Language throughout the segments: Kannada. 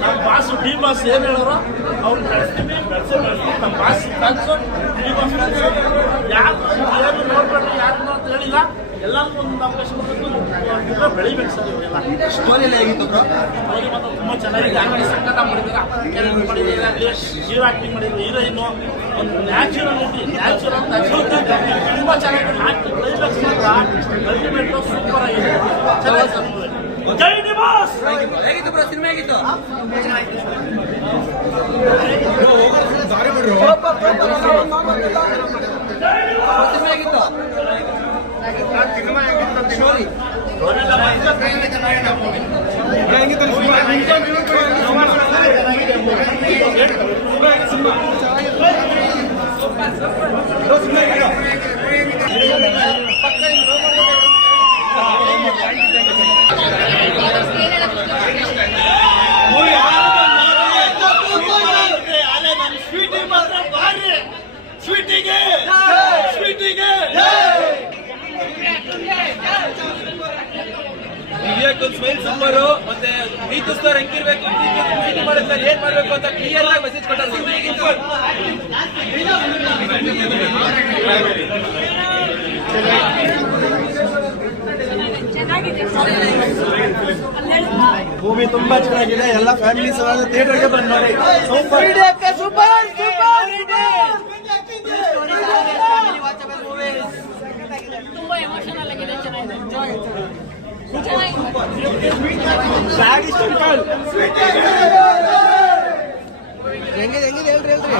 ನಮ್ಮ ಬಾಸು ಡಿ ಬಾಸ್ ಏನು ಹೇಳೋರು? ಅವ್ರು ಬೆಳೆಸ್ತೀವಿ ಬೆಳೆಸಿ ಬೆಳೆಸ್ತೀವಿ ನಮ್ಮ ಬಾಸ್ ಕಲ್ಸು ಡಿ ಬಾಸ್ ಕಲ್ಸು ಯಾರು ಏನು ನೋಡ್ಬೇಡ್ರಿ ಯಾರು ಅಂತ ಹೇಳಿಲ್ಲ. ಎಲ್ಲರಿಗೂ ಒಂದು ಅವಕಾಶ ಕೊಡಬೇಕು ಬೆಳಿಬೇಕು ಸರ್ ಇವೆಲ್ಲ ಸ್ಟೋರಿ ಎಲ್ಲ ಹೇಗಿತ್ತು ಮಾತ್ರ ತುಂಬ ಚೆನ್ನಾಗಿದೆ. ಆಕ್ಟಿಂಗ್ ಕ್ಯಾರೆಕ್ಟರ್ ಮಾಡಿದ್ದಾರೆ? ಹೀರೋ ಆಕ್ಟಿಂಗ್ ಮಾಡಿದ್ರು ಹೀರೋಯಿನ್ನು ಒಂದು ನ್ಯಾಚುರಲಿಟಿ ನ್ಯಾಚುರಲ್ ತುಂಬ ಕ್ಲೈಮ್ಯಾಕ್ಸ್ ಮಾತ್ರ ಅಲ್ಟಿಮೇಟ್ ಸೂಪರ್ ಆಗಿದೆ. ಜೈ ನಿವಾಸ್! ಹೇಗಿತ್ತು ಬ್ರೋ ಸಿನಿಮಾ ಹೇಗಿತ್ತು? ಸಿನಿಮಾ ಹೇಗಿತ್ತು ಸ್ಟೋರಿ ಅದೇ ದಿವ್ಯಾಕ್ ಸ್ಮೈಲ್ ಸೂಪರ್ ಮತ್ತೆ ಪ್ರೀತಿಸ್ತವ್ರು ಹೆಂಗಿರ್ಬೇಕು ಪ್ರೀತಿ ಮಾಡಿದ್ರೆ ಏನ್ ಮಾಡ್ಬೇಕು ಅಂತ ಕ್ಲಿಯರ್ ಆಗಿ ಮೆಸೇಜ್ ಕೊಟ್ಟಾರೆ. ಚೆನ್ನಾಗಿದೆ ಮೂವಿ ತುಂಬಾ ಚೆನ್ನಾಗಿದೆ ಎಲ್ಲ ಫ್ಯಾಮಿಲಿ ಥಿಯೇಟರ್ಗೆ ಬಂದು ನೋಡಿ. ಸೂಪರ್. ತುಂಬಾ ಎಮೋಷನಲ್ ಆಗಿದೆ ಚೆನ್ನಾಗಿದೆ. ಚೆನ್ನಾಗಿದೆ ಹೆಂಗಿದೆ ಹೆಂಗಿದೆ ಹೇಳ್ರಿ ಹೇಳ್ರಿ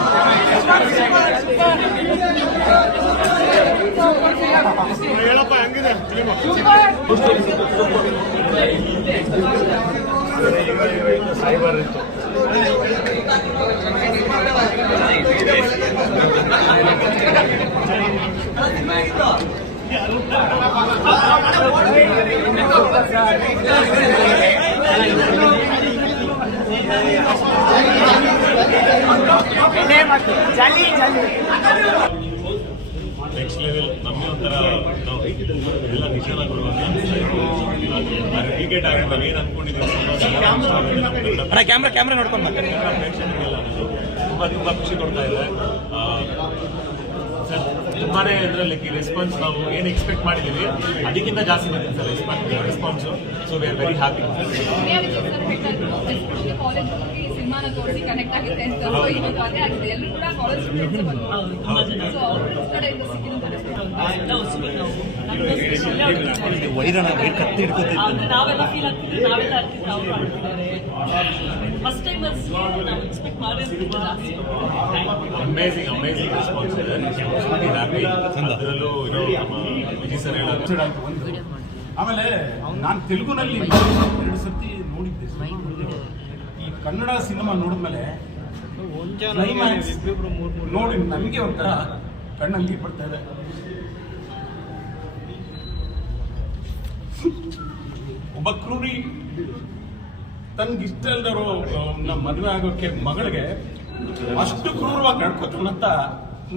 ನೆಕ್ಸ್ಟ್ ಲೆವೆಲ್ ನಮಗೆ ಒಂಥರ ನಾವು ಎಲ್ಲ ನಿಜವಾಗ್ಲೂ ಕ್ರಿಕೆಟ್ ಆಗಿ ನಾವೇನು ಅನ್ಕೊಂಡಿದ್ದೀವಿ ಅಣ್ಣ ಕ್ಯಾಮ್ರಾ ಕ್ಯಾಮ್ರಾ ನೋಡ್ಕೊಂಡು ಬಾ. ಪ್ರೇಕ್ಷಕರಿಗೆಲ್ಲ ಅದು ತುಂಬಾ ತುಂಬಾ ಖುಷಿ ಕೊಡ್ತಾ ಇದೆ ತುಂಬಾನೇ ಇದರಲ್ಲಿ ರೆಸ್ಪಾನ್ಸ್ ನಾವು ಏನು ಎಕ್ಸ್ಪೆಕ್ಟ್ ಮಾಡಿದ್ದೀವಿ ಅದಕ್ಕಿಂತ ಜಾಸ್ತಿ ಬಂದಿದೆ sir response response so we are very happy college ಹೋಗಿ ಸಿನಿಮಾನ ತೋರಿಸಿ ಕನೆಕ್ಟ್ ಆಗಿದೆ ಅಂತ. ಸೊ ಇವತ್ತು ಅದೇ ಆಗಿದೆ. ಎಲ್ಲರೂ ಕೂಡ ಕಾಲೇಜ್ ಸ್ಟೂಡೆಂಟ್ಸ್ ಸೊ ಅವ್ರ ಕಡೆಯಿಂದ ನಾವೆಲ್ಲ ಫೀಲ್ ಆಗ್ತಿದ್ರೆ ನಾವೆಲ್ಲ ಫಸ್ಟ್ ಟೈಮ್ ನಾವು ಎಕ್ಸ್ಪೆಕ್ಟ್ ಮಾಡಿರ್ತೀವಿ ರೆಸ್ಪಾನ್ಸ್ ಇದೆ. ವೆರಿ ಹ್ಯಾಪಿ ಅದರಲ್ಲೂ ಇದು ನಮ್ಮ ವಿಜಯ್ ಸರ್ ಹೇಳೋದು. ಆಮೇಲೆ ನಾನು ತೆಲುಗುನಲ್ಲಿ ಎರಡು ಸರ್ತಿ ನೋಡಿದ್ದೆ. ಈ ಕನ್ನಡ ಸಿನಿಮಾ ನೋಡಿದ್ಮೇಲೆ ಕ್ಲೈಮ್ಯಾಕ್ಸ್ ನೋಡಿ ನಮಗೆ ಒಂಥರ ಕಣ್ಣಲ್ಲಿ ಬರ್ತಾ ಇದೆ. ಒಬ್ಬ ಕ್ರೂರಿ ತನ್ಗಿಷ್ಟ ಇಲ್ದವರು ನಮ್ಮ ಮದುವೆ ಆಗೋಕ್ಕೆ ಮಗಳಿಗೆ ಅಷ್ಟು ಕ್ರೂರವಾಗಿ ನಡ್ಕೋತಾನಂತ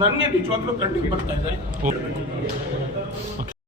ನನಗೆ ನಿಜವಾಗ್ಲೂ ಕಣ್ಣಿಗೆ ಬರ್ತಾ ಇದೆ.